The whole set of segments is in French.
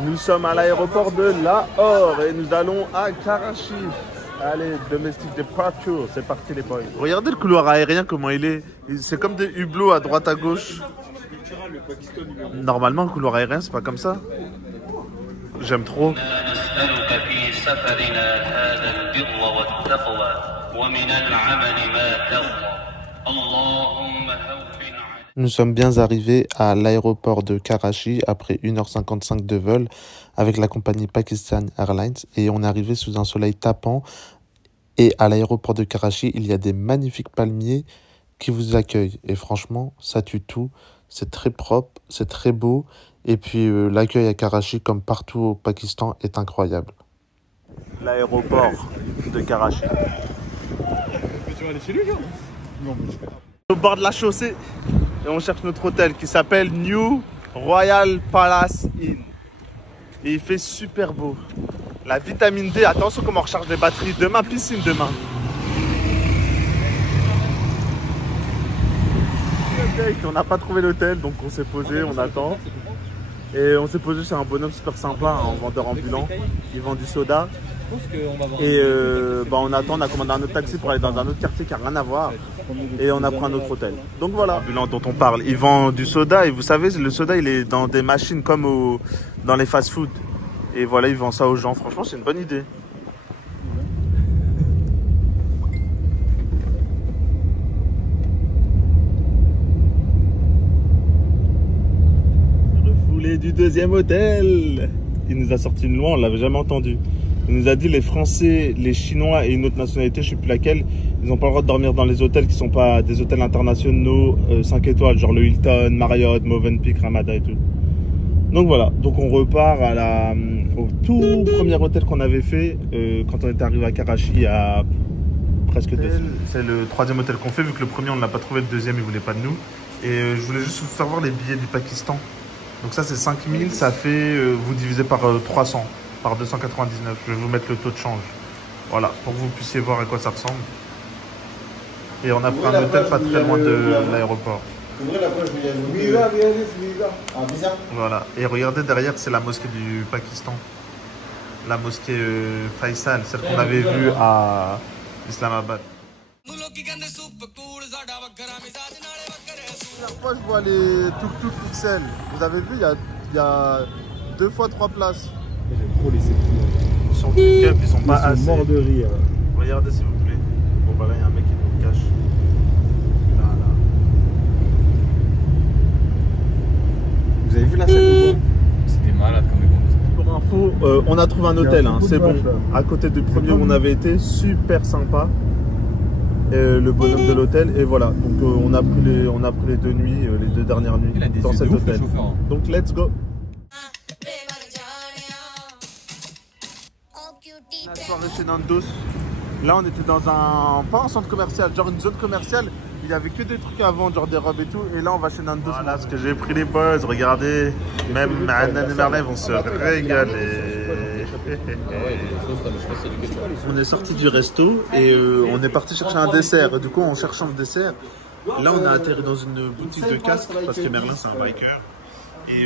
Nous sommes à l'aéroport de Lahore et nous allons à Karachi. Allez, domestic departure, c'est parti les boys. Regardez le couloir aérien, comment il est. C'est comme des hublots à droite à gauche. Normalement, le couloir aérien, c'est pas comme ça. J'aime trop. Nous sommes bien arrivés à l'aéroport de Karachi après 1h55 de vol avec la compagnie Pakistan Airlines et on est arrivé sous un soleil tapant. Et à l'aéroport de Karachi, il y a des magnifiques palmiers qui vous accueillent. Et franchement, ça tue tout. C'est très propre, c'est très beau. Et puis l'accueil à Karachi, comme partout au Pakistan, est incroyable. L'aéroport de Karachi. Tu vas aller chez lui, genre? Non, mais je... Au bord de la chaussée. Et on cherche notre hôtel qui s'appelle New Royal Palace Inn. Et il fait super beau. La vitamine D, attention comment on recharge les batteries. Demain, piscine demain. On n'a pas trouvé l'hôtel, donc on s'est posé, on attend. Et on s'est posé chez un bonhomme super sympa, un vendeur ambulant. Il vend du soda. Et on attend, on a commandé un autre taxi pour aller dans un autre quartier qui n'a rien à voir. Et on a pris un autre hôtel. Donc voilà. L'ambulant dont on parle, il vend du soda. Et vous savez, le soda, il est dans des machines comme dans les fast-food. Et voilà, il vend ça aux gens. Franchement, c'est une bonne idée. Refoulé du deuxième hôtel. Il nous a sorti une loi, on l'avait jamais entendu. Il nous a dit les Français, les Chinois et une autre nationalité, je ne sais plus laquelle, ils n'ont pas le droit de dormir dans les hôtels qui ne sont pas des hôtels internationaux 5 étoiles, genre le Hilton, Marriott, Movenpick, Ramada et tout. Donc voilà, donc on repart au tout premier hôtel qu'on avait fait quand on était arrivé à Karachi il y a presque 2 semaines. C'est le troisième hôtel qu'on fait, vu que le premier on ne l'a pas trouvé, le deuxième il ne voulait pas de nous. Et je voulais juste vous faire voir les billets du Pakistan. Donc ça c'est 5000, ça fait, vous divisez par 300. Par 299, je vais vous mettre le taux de change. Voilà, pour que vous puissiez voir à quoi ça ressemble. Et on a pris un hôtel pas très loin de l'aéroport. Voilà, et regardez derrière, c'est la mosquée du Pakistan. La mosquée Faisal, celle qu'on avait vue à Islamabad. La dernière fois, je vois les tuk-tuk XL. Vous avez vu, il y a 2 fois 3 places. J'aime trop les séquilles. Ils sont pick-up, ils sont pas assez. Morts de rire. Regardez s'il vous plaît. Bon bah là il y a un mec qui nous cache. Là, là. Vous avez vu la scène? C'est des malades comme les Pour info, on a trouvé un hôtel, hein, c'est bon. À côté du premier où on avait été, super sympa. Le bonhomme de l'hôtel et voilà. Donc on a pris les 2 nuits, les 2 dernières nuits dans cet hôtel. Donc let's go. La soirée chez Nandos. Là on était dans pas un centre commercial, genre une zone commerciale. Il y avait que des trucs à vendre, genre des robes et tout. Et là on va chez Nandos. Voilà ce que j'ai pris les boys, regardez. Même Adnan et Merlin vont se régaler. On est sorti du resto et on est parti chercher un dessert. Et du coup en cherchant le dessert, là on a atterri dans une boutique de casques parce que Merlin c'est un biker. Et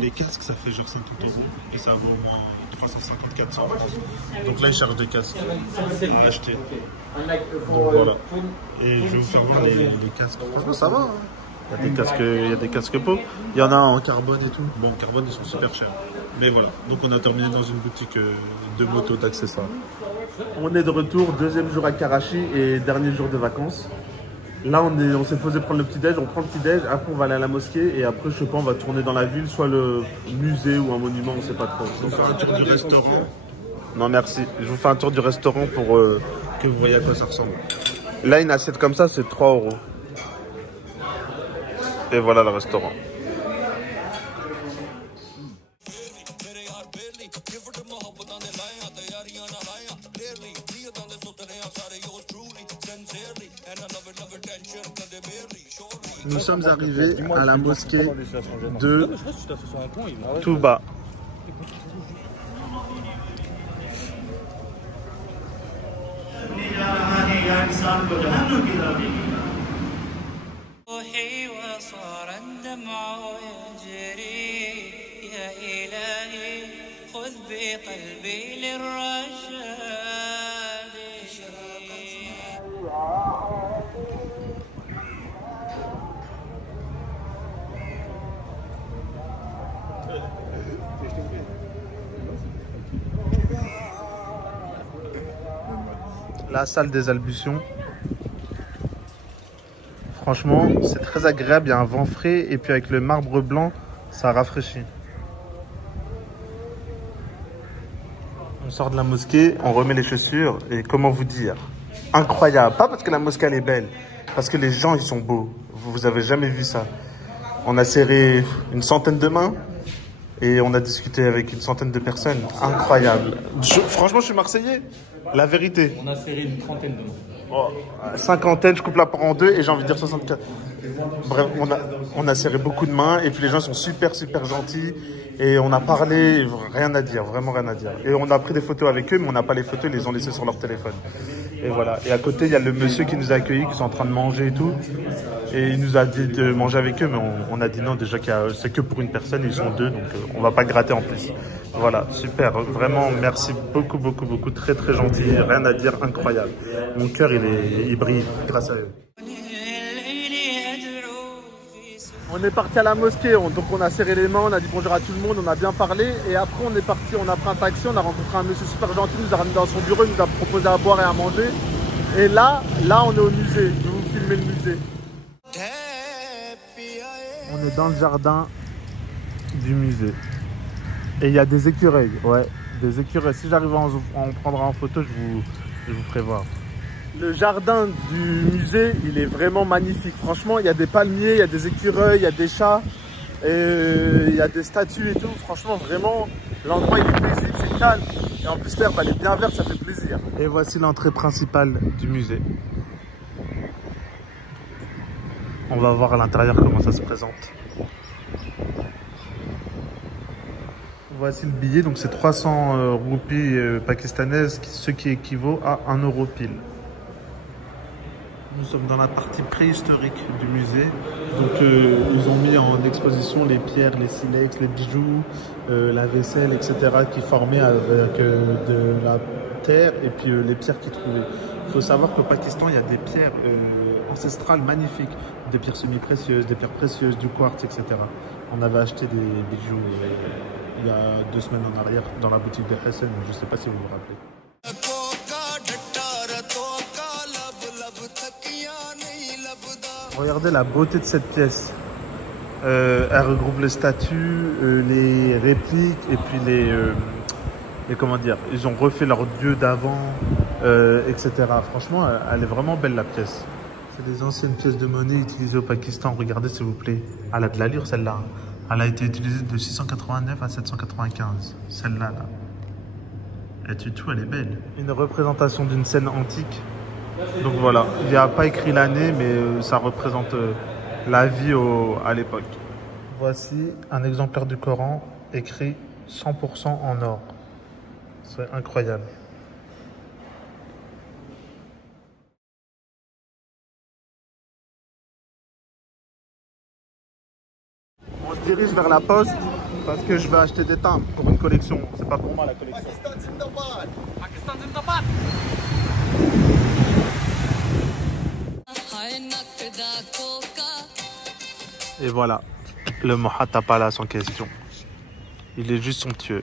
les casques, ça fait genre 50 €. Et ça vaut au moins 350-400 en France. Donc là, ils chargent des casques. On va acheter. Donc voilà. Et je vais vous faire voir les casques. Franchement, ça va. Hein. Il y a des casques peau. Il y en a en carbone et tout. Bon, en carbone, ils sont super chers. Mais voilà. Donc on a terminé dans une boutique de moto, d'accessoires. On est de retour, 2e jour à Karachi et dernier jour de vacances. Là, on s'est posé prendre le petit-déj, on prend le petit-déj, après on va aller à la mosquée et après, je sais pas, on va tourner dans la ville, soit le musée ou un monument, on sait pas trop. Je vous fais un tour du restaurant. Non, merci. Je vous fais un tour du restaurant pour que vous voyez à quoi ça ressemble. Là, une assiette comme ça, c'est 3 €. Et voilà le restaurant. Nous sommes arrivés à la mosquée de Touba. وصار الدمع يجري يا إلهي La salle des ablutions. Franchement, c'est très agréable. Il y a un vent frais et puis avec le marbre blanc, ça rafraîchit. On sort de la mosquée, on remet les chaussures et comment vous dire, incroyable. Pas parce que la mosquée elle est belle, parce que les gens ils sont beaux. Vous avez jamais vu ça. On a serré une centaine de mains et on a discuté avec une centaine de personnes. Incroyable. Franchement, je suis Marseillais. La vérité. On a serré une trentaine de mots. Oh, cinquantaine, je coupe la part en deux et j'ai envie de dire 64. Bref, on a serré beaucoup de mains et puis les gens sont super gentils et on a parlé, rien à dire, vraiment rien à dire. Et on a pris des photos avec eux, mais on n'a pas les photos, ils les ont laissées sur leur téléphone. Et voilà. Et à côté, il y a le monsieur qui nous a accueillis, qui sont en train de manger et tout. Et il nous a dit de manger avec eux, mais on a dit non, déjà c'est que pour une personne, ils sont deux, donc on va pas gratter en plus. Voilà, super, vraiment, merci beaucoup, très gentil, rien à dire, incroyable. Mon cœur, il brille grâce à eux. On est parti à la mosquée, donc on a serré les mains, on a dit bonjour à tout le monde, on a bien parlé. Et après, on est parti, on a pris un taxi, on a rencontré un monsieur super gentil, il nous a ramené dans son bureau, il nous a proposé à boire et à manger. Et là, on est au musée, je vais vous filmer le musée. On est dans le jardin du musée. Et il y a des écureuils, ouais, des écureuils. Si j'arrive à en prendre en photo, je vous ferai voir. Le jardin du musée, il est vraiment magnifique. Franchement, il y a des palmiers, il y a des écureuils, il y a des chats, et il y a des statues et tout. Franchement, vraiment, l'endroit il est paisible, c'est calme. Et en plus, l'herbe elle est bien verte, ça fait plaisir. Et voici l'entrée principale du musée. On va voir à l'intérieur comment ça se présente. Voici le billet, donc c'est 300 roupies pakistanaises, ce qui équivaut à 1 euro pile. Nous sommes dans la partie préhistorique du musée. Donc ils ont mis en exposition les pierres, les silex, les bijoux, la vaisselle, etc. qui formaient avec de la terre et puis les pierres qu'ils trouvaient. Il faut savoir qu'au Pakistan, il y a des pierres ancestrales magnifiques, des pierres semi-précieuses, des pierres précieuses, du quartz, etc. On avait acheté des bijoux il y a 2 semaines en arrière dans la boutique de Hassan, je ne sais pas si vous vous rappelez. Regardez la beauté de cette pièce. Elle regroupe les statues, les répliques et puis les comment dire, ils ont refait leurs dieux d'avant, etc. Franchement, elle est vraiment belle la pièce. C'est des anciennes pièces de monnaie utilisées au Pakistan. Regardez s'il vous plaît. Elle a de l'allure celle-là. Elle a été utilisée de 689 à 795. Celle-là, là. Et tout, elle est belle. Une représentation d'une scène antique. Donc voilà, il n'y a pas écrit l'année, mais ça représente la vie à l'époque. Voici un exemplaire du Coran écrit 100% en or. C'est incroyable. On se dirige vers la poste parce que je vais acheter des timbres pour une collection. C'est pas pour moi la collection. Pakistan Zindabad. Et voilà, le Mohatapala sans question. Il est juste somptueux.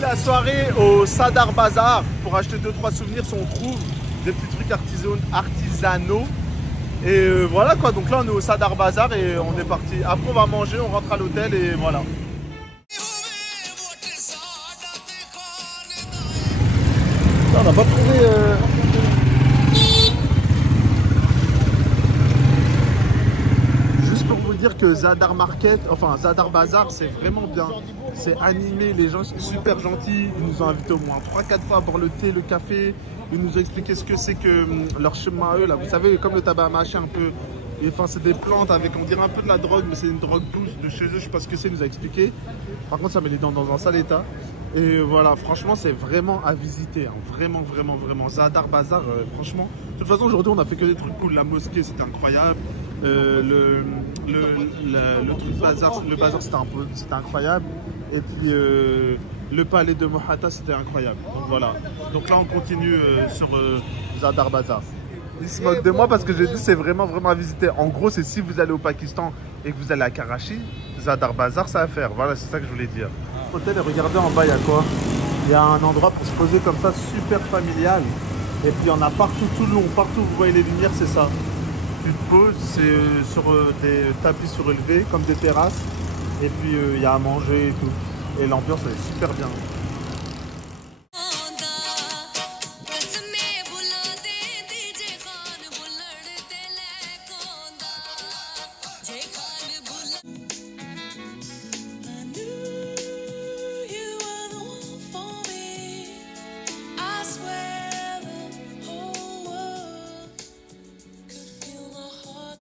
La soirée au Sadar Bazar pour acheter 2-3 souvenirs si on trouve des petits trucs artisanaux. Et voilà quoi, donc là on est au Sadar Bazar et on est parti. Après on va manger, on rentre à l'hôtel et voilà. On n'a pas trouvé... Juste pour vous dire que Zadar Market, enfin Zadar Bazar, c'est vraiment bien. C'est animé, les gens sont super gentils. Ils nous ont invités au moins 3-4 fois à boire le thé, le café. Il nous a expliqué ce que c'est que leur chemin à eux, là. Vous savez, comme le tabac mâché un peu. Et, enfin, c'est des plantes avec, on dirait un peu de la drogue, mais c'est une drogue douce de chez eux. Je sais pas ce que c'est, il nous a expliqué. Par contre, ça met les dents dans un sale état. Et voilà, franchement, c'est vraiment à visiter. Hein. Vraiment, vraiment, vraiment. Zadar Bazar, franchement. De toute façon, aujourd'hui, on a fait que des trucs cool. La mosquée, c'était incroyable. Le truc bazar, le bazar, c'était incroyable. Et puis, le palais de Mohata, c'était incroyable. Donc voilà. Donc là, on continue sur Zadar Bazar. Ils se moquent de moi parce que j'ai dit c'est vraiment, vraiment à visiter. En gros, c'est si vous allez au Pakistan et que vous allez à Karachi, Zadar Bazar, ça à faire. Voilà, c'est ça que je voulais dire. Hôtel, et regardez en bas, il y a quoi? Il y a un endroit pour se poser comme ça, super familial. Et puis, il y en a partout, tout le long. Partout, vous voyez les lumières, c'est ça. Tu te poses, c'est sur des tapis surélevés, comme des terrasses. Et puis, il y a à manger et tout. Et l'ambiance, elle est super bien.